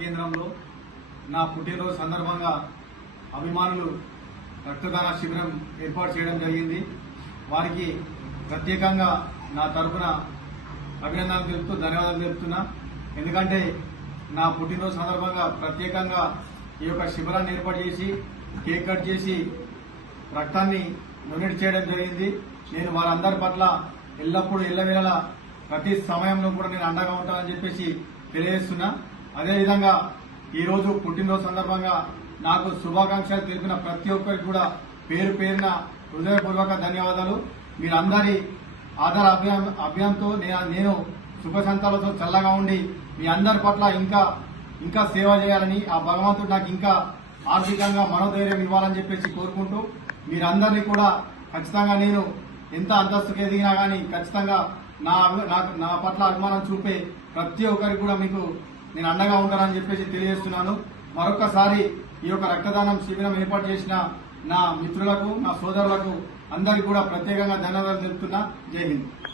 కేంద్రంలో నా పుట్టినరోజు సందర్భంగా అభిమానులు రక్తదాన శిబిరం ఏర్పాటు చేయడం జరిగింది. వారికి ప్రత్యేకంగా నా తరఫున అభినందనలు తెలుపుతూ ధన్యవాదాలు తెలుపుతున్నా. ఎందుకంటే నా పుట్టినరోజు సందర్భంగా ప్రత్యేకంగా ఈ యొక్క శిబిరాన్ని ఏర్పాటు చేసి కేక్ కట్ చేసి రక్తాన్ని డొనేట్ చేయడం జరిగింది. నేను వారందరి పట్ల ఎల్లప్పుడూ ఎల్లవేళలా ప్రతి సమయంలో కూడా నేను అండగా ఉంటానని చెప్పేసి తెలియజేస్తున్నా. అదేవిధంగా ఈరోజు పుట్టినరోజు సందర్భంగా నాకు శుభాకాంక్షలు తెలిపిన ప్రతి ఒక్కరికి కూడా పేరు పేరున హృదయపూర్వక ధన్యవాదాలు. మీరందరి ఆధార అభియాన్తో నేను సుఖ సంతాలతో చల్లగా ఉండి మీ అందరి పట్ల ఇంకా సేవ చేయాలని ఆ భగవంతుడు నాకు ఇంకా ఆర్థికంగా మనోధైర్యం ఇవ్వాలని చెప్పేసి కోరుకుంటూ మీరందరినీ కూడా ఖచ్చితంగా నేను ఎంత అంతస్తుకు ఎదిగినా కానీ ఖచ్చితంగా నా పట్ల అభిమానం చూపే ప్రతి ఒక్కరికి కూడా మీకు నేను అండగా ఉంటానని చెప్పేసి తెలియజేస్తున్నాను. మరొకసారి ఈ యొక్క రక్తదానం శిబిరం ఏర్పాటు చేసిన నా మిత్రులకు, నా సోదరులకు అందరికీ కూడా ప్రత్యేకంగా ధన్యవాదాలు తెలుపుతున్నా. జై హింద్.